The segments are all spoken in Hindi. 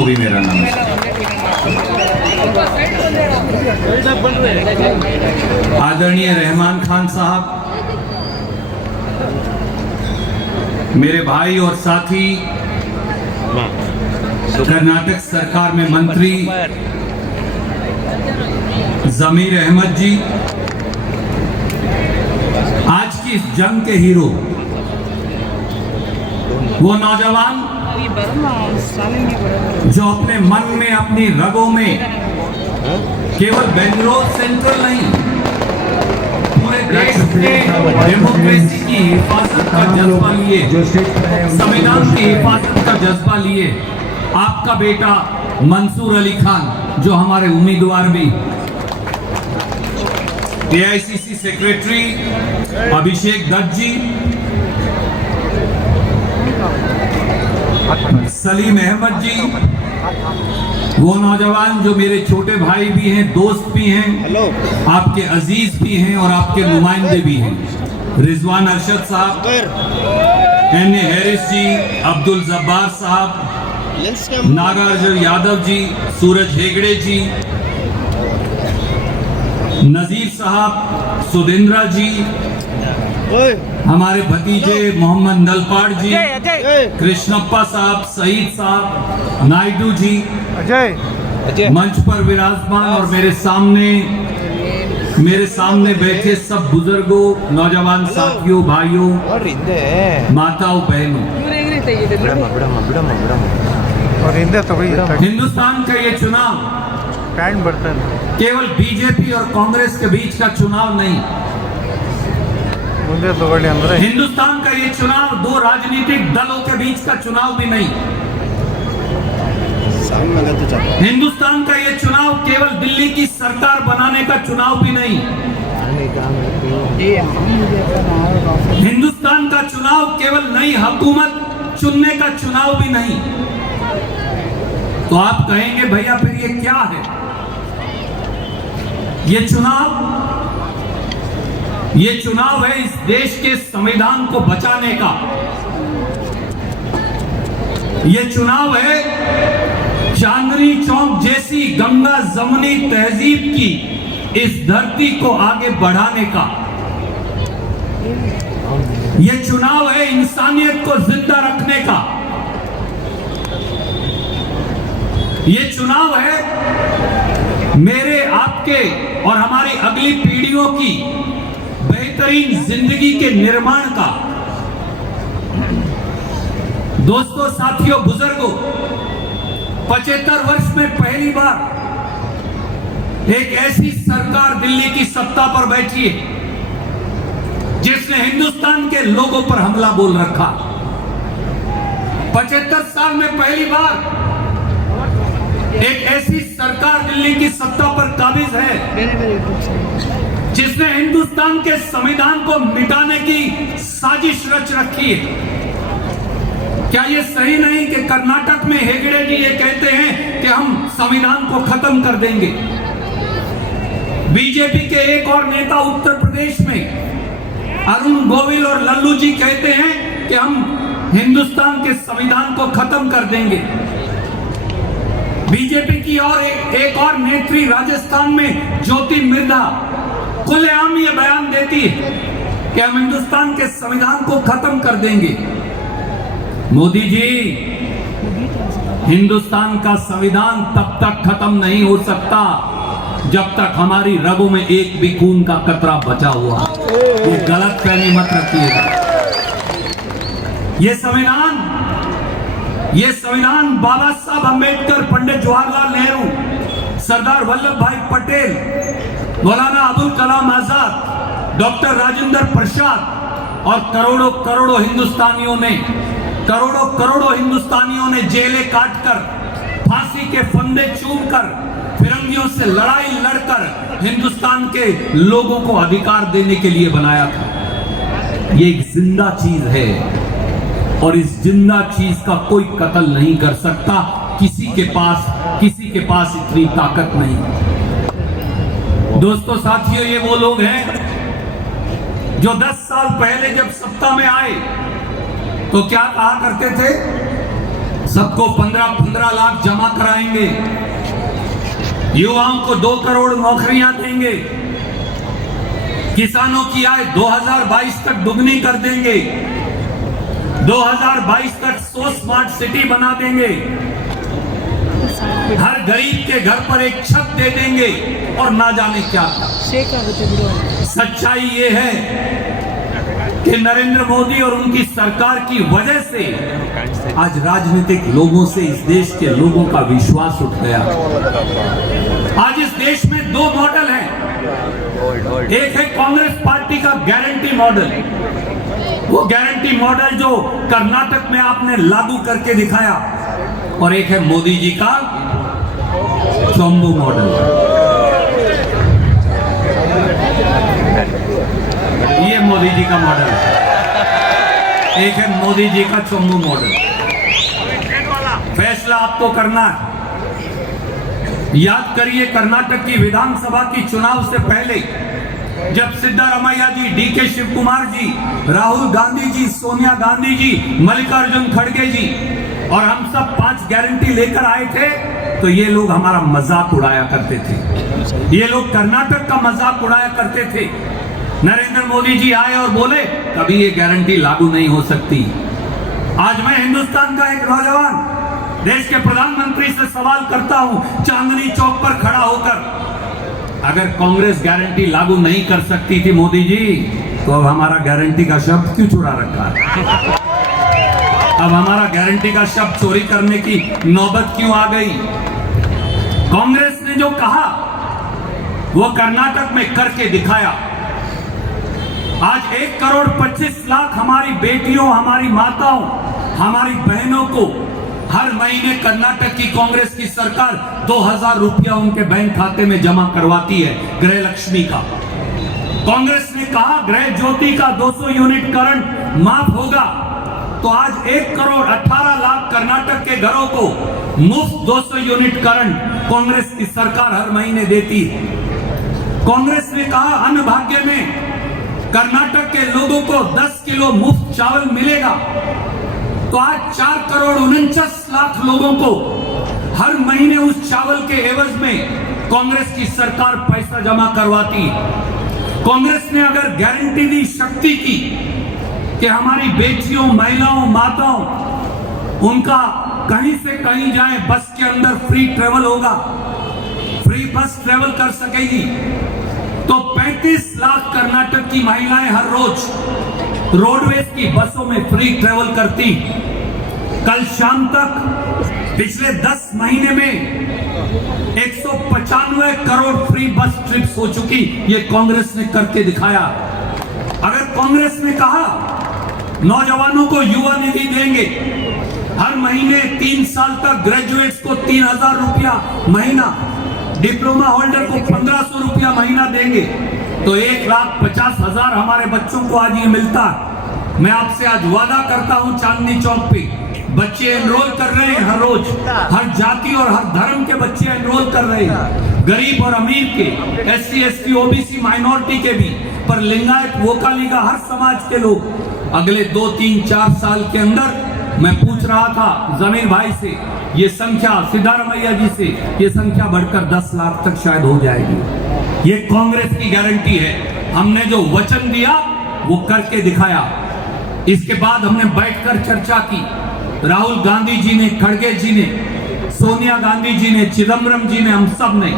को भी मेरा नमस्कार। आदरणीय रहमान खान साहब, मेरे भाई और साथी, कर्नाटक सरकार में मंत्री जमीर अहमद जी, आज की इस जंग के हीरो वो नौजवान जो अपने मन में, अपनी रगों में केवल बेंगलोर सेंट्रल नहीं, पूरे देश में डेमोक्रेसी की हिफाजत का जज्बा लिए, संविधान की हिफाजत का जज्बा लिए, आपका बेटा मंसूर अली खान जो हमारे उम्मीदवार भी, एआईसीसी सेक्रेटरी अभिषेक दत्त जी, सलीम अहमद जी, वो नौजवान जो मेरे छोटे भाई भी हैं, दोस्त भी हैं, आपके अजीज भी हैं और आपके नुमाइंदे भी हैं, रिजवान अरशद साहब, एन.ए. हैरिस जी, अब्दुल जब्बार साहब, नागार्जुन यादव जी, सूरज हेगड़े जी, नजीर साहब, सुधेंद्रा जी, हमारे भतीजे मोहम्मद नलपाड़ जी, कृष्णप्पा साहब, सईद साहब, नायडू जी, मंच पर विराजमान और मेरे सामने बैठे सब बुजुर्गों, नौजवान साथियों, भाइयों, माताओं, बहनों, हिंदुस्तान का ये चुनाव केवल बीजेपी और कांग्रेस के बीच का चुनाव नहीं, हिंदुस्तान का ये चुनाव दो राजनीतिक दलों के बीच का चुनाव भी नहीं, हिंदुस्तान का ये चुनाव केवल दिल्ली की सरकार बनाने का चुनाव भी नहीं, हिंदुस्तान का चुनाव केवल नई हुकूमत चुनने का चुनाव भी नहीं। तो आप कहेंगे भैया फिर ये क्या है? ये चुनाव है इस देश के संविधान को बचाने का, ये चुनाव है चांदनी चौक जैसी गंगा जमुनी तहजीब की इस धरती को आगे बढ़ाने का, ये चुनाव है इंसानियत को जिंदा रखने का, ये चुनाव है मेरे, आपके और हमारी अगली पीढ़ियों की बेहतरीन जिंदगी के निर्माण का। दोस्तों, साथियों, बुजुर्गों, 75 वर्ष में पहली बार एक ऐसी सरकार दिल्ली की सत्ता पर बैठी है जिसने हिंदुस्तान के लोगों पर हमला बोल रखा। 75 साल में पहली बार एक ऐसी सरकार दिल्ली की सत्ता पर काबिज है जिसने हिंदुस्तान के संविधान को मिटाने की साजिश रच रखी है। क्या ये सही नहीं कि कर्नाटक में हेगड़े जी ये कहते हैं कि हम संविधान को खत्म कर देंगे? बीजेपी के एक और नेता उत्तर प्रदेश में अरुण गोविल और लल्लू जी कहते हैं कि हम हिंदुस्तान के संविधान को खत्म कर देंगे। बीजेपी की और एक और नेत्री राजस्थान में ज्योति मिर्धा खुलेआम ये बयान देती है कि हम हिंदुस्तान के संविधान को खत्म कर देंगे। मोदी जी, हिंदुस्तान का संविधान तब तक खत्म नहीं हो सकता जब तक हमारी रगों में एक भी खून का कतरा बचा हुआ। ये गलत फहमी मत रखिएगा। ये संविधान बाबा साहब अम्बेडकर, पंडित जवाहरलाल नेहरू, सरदार वल्लभ भाई पटेल, मौलाना अबुल कलाम आजाद, डॉक्टर राजेंद्र प्रसाद और करोड़ों करोड़ों हिंदुस्तानियों ने जेलें काटकर, फांसी के फंदे चूमकर, फिरंगियों से लड़ाई लड़कर हिंदुस्तान के लोगों को अधिकार देने के लिए बनाया था। ये एक जिंदा चीज है और इस जिंदा चीज का कोई कत्ल नहीं कर सकता। किसी के पास इतनी ताकत नहीं। दोस्तों, साथियों, ये वो लोग हैं जो 10 साल पहले जब सत्ता में आए तो क्या कहा करते थे? सबको 15-15 लाख जमा कराएंगे, युवाओं को 2 करोड़ नौकरियां देंगे, किसानों की आय 2022 तक दुगनी कर देंगे, 2022 तक 100 स्मार्ट सिटी बना देंगे, हर गरीब के घर पर एक छत दे देंगे और ना जाने क्या। सच्चाई ये है कि नरेंद्र मोदी और उनकी सरकार की वजह से आज राजनीतिक लोगों से इस देश के लोगों का विश्वास उठ गया। आज इस देश में 2 मॉडल हैं, एक है कांग्रेस पार्टी का गारंटी मॉडल, वो गारंटी मॉडल जो कर्नाटक में आपने लागू करके दिखाया, और एक है मोदी जी का चोम्बू मॉडल। ये मोदी जी का मॉडल, एक है मोदी जी का चोम्बू मॉडल। फैसला आपको करना है। याद करिए, कर्नाटक की विधानसभा की चुनाव से पहले जब सिद्धारमैया जी, डीके शिव कुमार जी, राहुल गांधी जी, सोनिया गांधी जी, मल्लिकार्जुन खड़गे जी और हम सब 5 गारंटी लेकर आए थे, तो ये लोग हमारा मजाक उड़ाया करते थे। ये लोग कर्नाटक का मजाक उड़ाया करते थे। नरेंद्र मोदी जी आए और बोले कभी ये गारंटी लागू नहीं हो सकती। आज मैं हिंदुस्तान का एक नौजवान देश के प्रधानमंत्री से सवाल करता हूं, चांदनी चौक पर खड़ा होकर, अगर कांग्रेस गारंटी लागू नहीं कर सकती थी मोदी जी, तो अब हमारा गारंटी का शब्द क्यों चुरा रखा है? अब हमारा गारंटी का शब्द चोरी करने की नौबत क्यों आ गई? कांग्रेस ने जो कहा वो कर्नाटक में करके दिखाया। आज 1 करोड़ 25 लाख हमारी बेटियों, हमारी माताओं, हमारी बहनों को हर महीने कर्नाटक की कांग्रेस की सरकार 2000 रुपया उनके बैंक खाते में जमा करवाती है, गृह लक्ष्मी का। कांग्रेस ने कहा गृह ज्योति का 200 यूनिट करंट माफ होगा, तो आज 1 करोड़ 18 लाख कर्नाटक के घरों को मुफ्त 200 यूनिट करंट कांग्रेस की सरकार हर महीने देती है। कांग्रेस ने कहा अन्न भाग्य में कर्नाटक के लोगों को 10 किलो मुफ्त चावल मिलेगा, तो आज 4 करोड़ 49 लाख लोगों को हर महीने उस चावल के एवज में कांग्रेस की सरकार पैसा जमा करवाती है। कांग्रेस ने अगर गारंटी दी, शक्ति की कि हमारी बेटियों, महिलाओं, माताओं, उनका कहीं से कहीं जाए, बस के अंदर फ्री ट्रेवल होगा, फ्री बस ट्रेवल कर सकेगी, तो 35 लाख कर्नाटक की महिलाएं हर रोज रोडवेज की बसों में फ्री ट्रेवल करती। कल शाम तक पिछले 10 महीने में 195 करोड़ फ्री बस ट्रिप्स हो चुकी। ये कांग्रेस ने करके दिखाया। अगर कांग्रेस ने कहा नौजवानों को युवा निधि देंगे, हर महीने 3 साल तक ग्रेजुएट्स को 3000 रुपया महीना, डिप्लोमा होल्डर को 1500 रुपया महीना देंगे, तो 1,50,000 हमारे बच्चों को आज ये मिलता है। मैं आपसे आज वादा करता हूं, चांदनी चौक पे बच्चे एनरोल कर रहे हैं हर रोज, हर जाति और हर धर्म के बच्चे एनरोल कर रहे हैं, गरीब और अमीर के, SC, ST, OBC, माइनॉरिटी के भी, पर लिंगायत, वोकालिगा, हर समाज के लोग। अगले 2, 3, 4 साल के अंदर मैं पूछ रहा था जमीर भाई से, ये संख्या सिद्धारमैया जी से, ये संख्या बढ़कर 10 लाख तक शायद हो जाएगी। ये कांग्रेस की गारंटी है। हमने जो वचन दिया वो करके दिखाया। इसके बाद हमने बैठकर चर्चा की, राहुल गांधी जी ने, खड़गे जी ने, सोनिया गांधी जी ने, चिदम्बरम जी ने, हम सब ने,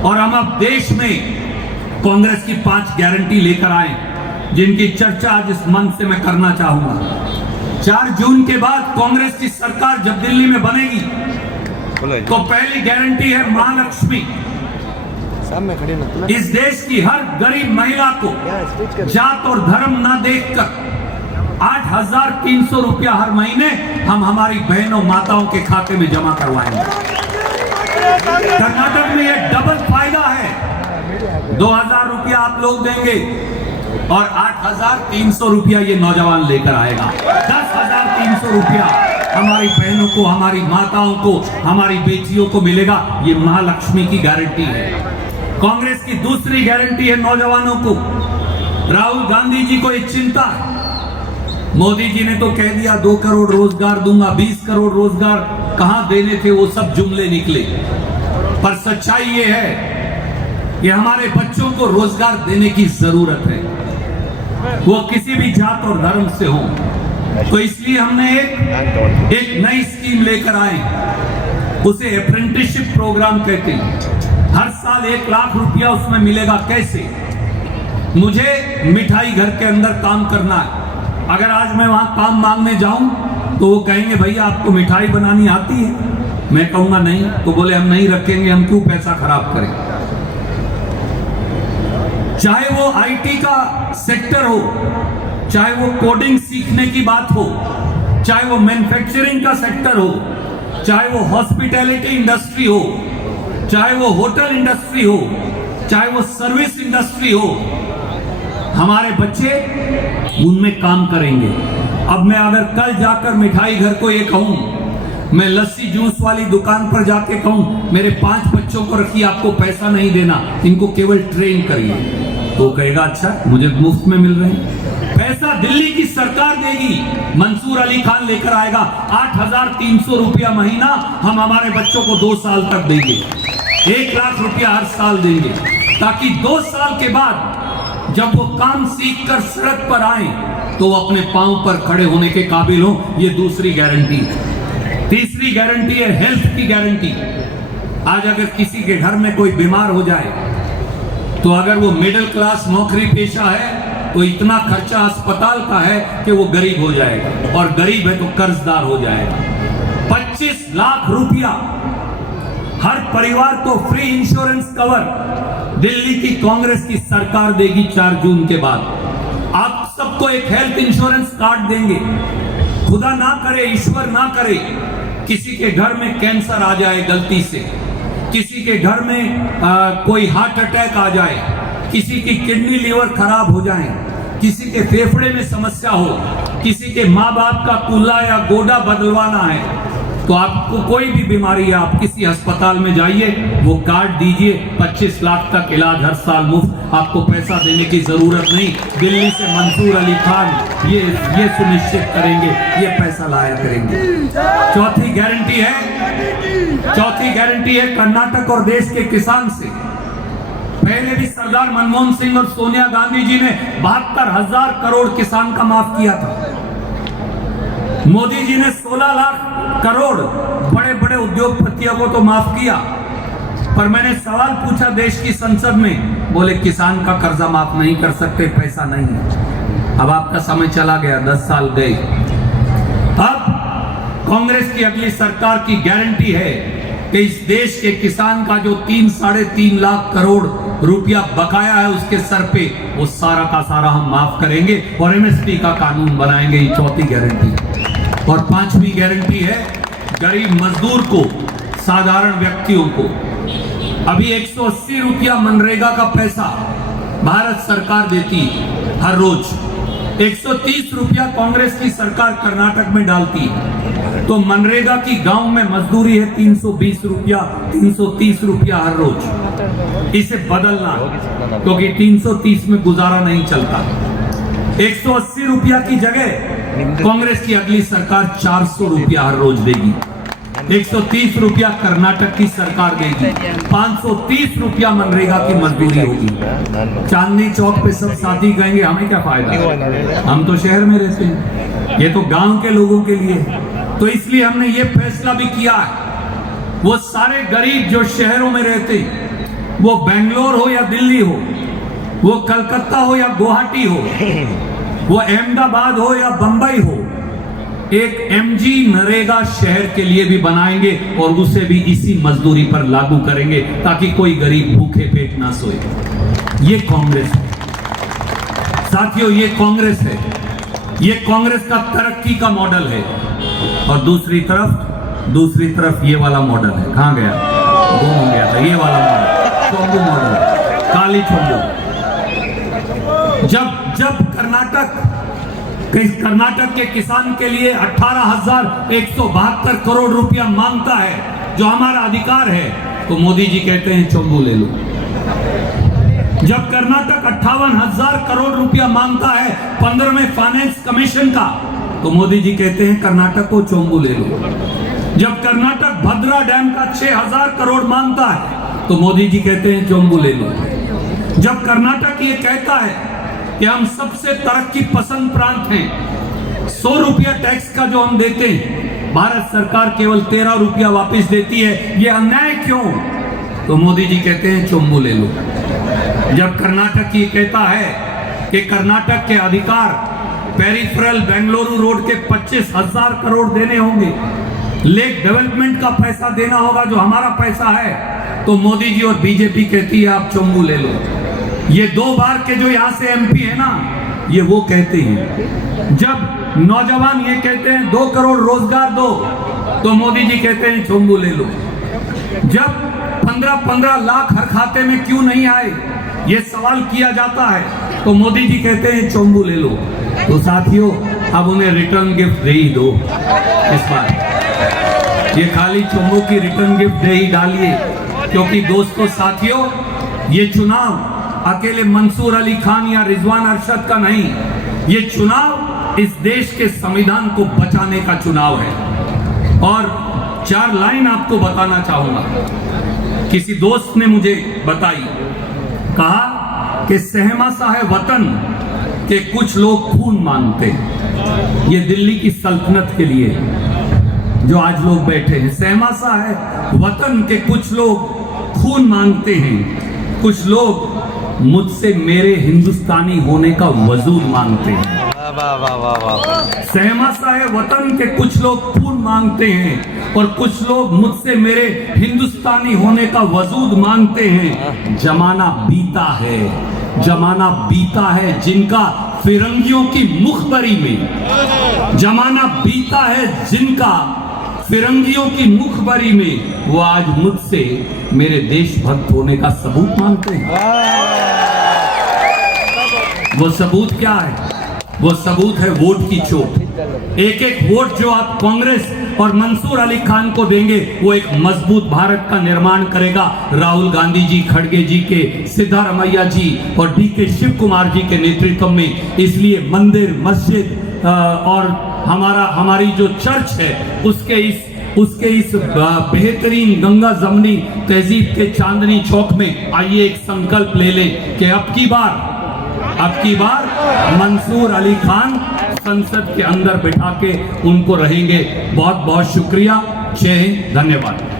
और हम अब देश में कांग्रेस की 5 गारंटी लेकर आए, जिनकी चर्चा आज इस मंच से मैं करना चाहूंगा। 4 जून के बाद कांग्रेस की सरकार जब दिल्ली में बनेगी, तो पहली गारंटी है महालक्ष्मी। इस देश की हर गरीब महिला को जात और धर्म न देखकर 8,300 रुपया हर महीने हम हमारी बहनों, माताओं के खाते में जमा करवाएंगे। कर्नाटक में ये डबल फायदा है। 2,000 रुपया आप लोग देंगे और 8,300 रुपया ये नौजवान लेकर आएगा। 10,300 रुपया हमारी बहनों को, हमारी माताओं को, हमारी बेटियों को मिलेगा। ये महालक्ष्मी की गारंटी है। कांग्रेस की दूसरी गारंटी है नौजवानों को। राहुल गांधी जी को एक चिंता है, मोदी जी ने तो कह दिया 2 करोड़ रोजगार दूंगा, 20 करोड़ रोजगार कहां देने थे वो सब जुमले निकले। पर सच्चाई ये है कि हमारे बच्चों को रोजगार देने की जरूरत है, वो किसी भी जात और धर्म से हो। तो इसलिए हमने एक नई स्कीम लेकर आए, उसे अप्रेंटिसशिप प्रोग्राम कहते हैं। हर साल 1 लाख रुपया उसमें मिलेगा। कैसे? मुझे मिठाई घर के अंदर काम करना है, अगर आज मैं वहां काम मांगने जाऊं तो वो कहेंगे भैया आपको मिठाई बनानी आती है? मैं कहूंगा नहीं, तो बोले हम नहीं रखेंगे, हम क्यों पैसा खराब करें। चाहे वो आईटी का सेक्टर हो, चाहे वो कोडिंग सीखने की बात हो, चाहे वो मैन्युफैक्चरिंग का सेक्टर हो, चाहे वो हॉस्पिटैलिटी इंडस्ट्री हो, चाहे वो होटल इंडस्ट्री हो, चाहे वो सर्विस इंडस्ट्री हो, हमारे बच्चे उनमें काम करेंगे। अब मैं अगर कल जाकर मिठाई घर को ये कहूं, मैं लस्सी जूस वाली दुकान पर जाके कहूं मेरे 5 बच्चों को रखिए, आपको पैसा नहीं देना, इनको केवल ट्रेन करिए, तो कहेगा अच्छा मुझे मुफ्त में मिल रहे हैं। पैसा दिल्ली की सरकार देगी, मंसूर अली खान लेकर आएगा 8,300 रुपया महीना, हम हमारे बच्चों को 2 साल तक देंगे। 1 लाख रुपया हर साल देंगे, ताकि 2 साल के बाद जब वो काम सीख कर सड़क पर आए तो वो अपने पांव पर खड़े होने के काबिल हो। ये दूसरी गारंटी। तीसरी गारंटी है हेल्थ की गारंटी। आज अगर किसी के घर में कोई बीमार हो जाए तो अगर वो मिडिल क्लास नौकरी पेशा है तो इतना खर्चा अस्पताल का है कि वो गरीब हो जाएगा, और गरीब है तो कर्जदार हो जाएगा। 25 लाख रुपया हर परिवार को फ्री इंश्योरेंस कवर दिल्ली की कांग्रेस की सरकार देगी 4 जून के बाद। आप सबको एक हेल्थ इंश्योरेंस कार्ड देंगे। खुदा ना करे, ईश्वर ना करे, किसी के घर में कैंसर आ जाए गलती से, किसी के घर में कोई हार्ट अटैक आ जाए, किसी की किडनी लीवर खराब हो जाए, किसी के फेफड़े में समस्या हो, किसी के माँ बाप का कूल्हा या गोडा बदलवाना है, तो आपको कोई भी बीमारी है आप किसी अस्पताल में जाइए, वो कार्ड दीजिए, 25 लाख तक इलाज हर साल मुफ्त, आपको पैसा देने की जरूरत नहीं। दिल्ली से मंसूर अली खान ये सुनिश्चित करेंगे, ये पैसा लाया करेंगे। चौथी गारंटी है कर्नाटक और देश के किसान से। पहले भी सरदार मनमोहन सिंह और सोनिया गांधी जी ने 72,000 करोड़ किसान का माफ किया था। मोदी जी ने 16 लाख करोड़ बड़े बड़े उद्योगपतियों को तो माफ किया, पर मैंने सवाल पूछा देश की संसद में, बोले किसान का कर्जा माफ नहीं कर सकते, पैसा नहीं है। अब आपका समय चला गया, 10 साल गए। अब कांग्रेस की अगली सरकार की गारंटी है कि इस देश के किसान का जो 3-3.5 लाख करोड़ रुपया बकाया है उसके सर पे, वो सारा का सारा हम माफ करेंगे और एमएसपी का कानून बनाएंगे। ये चौथी गारंटी है। और 5वीं गारंटी है गरीब मजदूर को, साधारण व्यक्तियों को। अभी 180 रुपया मनरेगा का पैसा भारत सरकार देती है हर रोज, 130 रुपया कांग्रेस की सरकार कर्नाटक में डालती है। तो मनरेगा की गांव में मजदूरी है 320 रुपया, 330 रुपया हर रोज। इसे बदलना, क्योंकि 330 में गुजारा नहीं चलता। 180 रुपया की जगह कांग्रेस की अगली सरकार 400 रुपया हर रोज देगी। 130 रुपया कर्नाटक की सरकार देगी। 530 रुपया मनरेगा की मजदूरी होगी। चांदनी चौक पे सब साथी कहेंगे हमें क्या फायदा, हम तो शहर में रहते हैं, ये तो गांव के लोगों के लिए है। तो इसलिए हमने ये फैसला भी किया है, वो सारे गरीब जो शहरों में रहते, वो बेंगलोर हो या दिल्ली हो, वो कलकत्ता हो या गुवाहाटी हो, वो अहमदाबाद हो या बंबई हो, एक एमजी नरेगा शहर के लिए भी बनाएंगे और उसे भी इसी मजदूरी पर लागू करेंगे, ताकि कोई गरीब भूखे पेट ना सोए। ये कांग्रेस है साथियों, ये कांग्रेस है। ये कांग्रेस का तरक्की का मॉडल है। और दूसरी तरफ ये वाला मॉडल है। कहां गया, गुम हो गया था। ये वाला मॉडल चोंगू मॉडल, काली चोंगू। जब कर्नाटक के किसान के लिए 18,172 करोड़ रुपया मांगता है, जो हमारा अधिकार है, तो मोदी जी कहते हैं चोंगू ले लो। जब कर्नाटक 58,000 करोड़ रुपया मांगता है 15वें फाइनेंस कमीशन का, तो मोदी जी कहते हैं कर्नाटक को चोंबू ले लो। जब कर्नाटक भद्रा डैम का 6,000 करोड़ मांगता है, तो मोदी जी कहते हैं चोंबू ले लो। जब कर्नाटक ये कहता है कि हम सबसे तरक्की पसंद प्रांत हैं, 100 रुपया टैक्स का जो हम देते हैं, भारत सरकार केवल 13 रुपया वापस देती है, ये अन्याय क्यों? तो मोदी जी कहते हैं चोंबू ले लो। जब कर्नाटक ये कहता है कि कर्नाटक के अधिकार पेरिफेरल बेंगलुरु रोड के 25,000 करोड़ देने होंगे, लेक डेवलपमेंट का पैसा देना होगा जो हमारा पैसा है, तो मोदी जी और बीजेपी कहती है आप चोंबू ले लो। ये 2 बार के जो यहां से एमपी है ना, ये वो कहते हैं। जब नौजवान ये कहते हैं 2 करोड़ रोजगार दो, तो मोदी जी कहते हैं चोंबू ले लो। जब 15-15 लाख हर खाते में क्यों नहीं आए, ये सवाल किया जाता है, तो मोदी जी कहते हैं चोंबू ले लो। तो साथियों, अब उन्हें रिटर्न गिफ्ट दे ही दो इस बार। ये खाली चोंबू की रिटर्न गिफ्ट दे ही डालिए, क्योंकि दोस्तों साथियों, ये चुनाव अकेले मंसूर अली खान या रिजवान अरशद का नहीं, ये चुनाव इस देश के संविधान को बचाने का चुनाव है। और 4 लाइन आपको बताना चाहूंगा। किसी दोस्त ने मुझे बताई, कहा कि सहमा सा है वतन के कुछ लोग खून मांगते हैं। ये दिल्ली की सल्तनत के लिए जो आज लोग बैठे हैं, सहमा सा है वतन के कुछ लोग खून मांगते हैं, कुछ लोग मुझसे मेरे हिंदुस्तानी होने का वजूद मांगते हैं। सहमा सा है वतन के कुछ लोग खून मांगते हैं और कुछ लोग मुझसे मेरे हिंदुस्तानी होने का वजूद मांगते हैं। जमाना बीता है, जमाना बीता है जिनका फिरंगियों की मुखबरी में, जमाना बीता है जिनका फिरंगियों की मुखबरी में, वो आज मुझसे मेरे देशभक्त होने का सबूत मांगते हैं। वो सबूत क्या है? वो सबूत है वोट की चोट। एक एक वोट जो आप कांग्रेस और मंसूर अली खान को देंगे, वो एक मजबूत भारत का निर्माण करेगा। राहुल गांधी जी, खड़गे जी के, सिद्धारमैया जी और डीके शिव कुमार जी के नेतृत्व में। इसलिए मंदिर, मस्जिद और हमारी जो चर्च है, उसके इस बेहतरीन गंगा जमनी तहजीब के चांदनी चौक में आइए एक संकल्प ले लें कि अब की बार मंसूर अली खान संसद के अंदर बिठा के उनको रहेंगे। बहुत बहुत शुक्रिया। जय हिंद, धन्यवाद।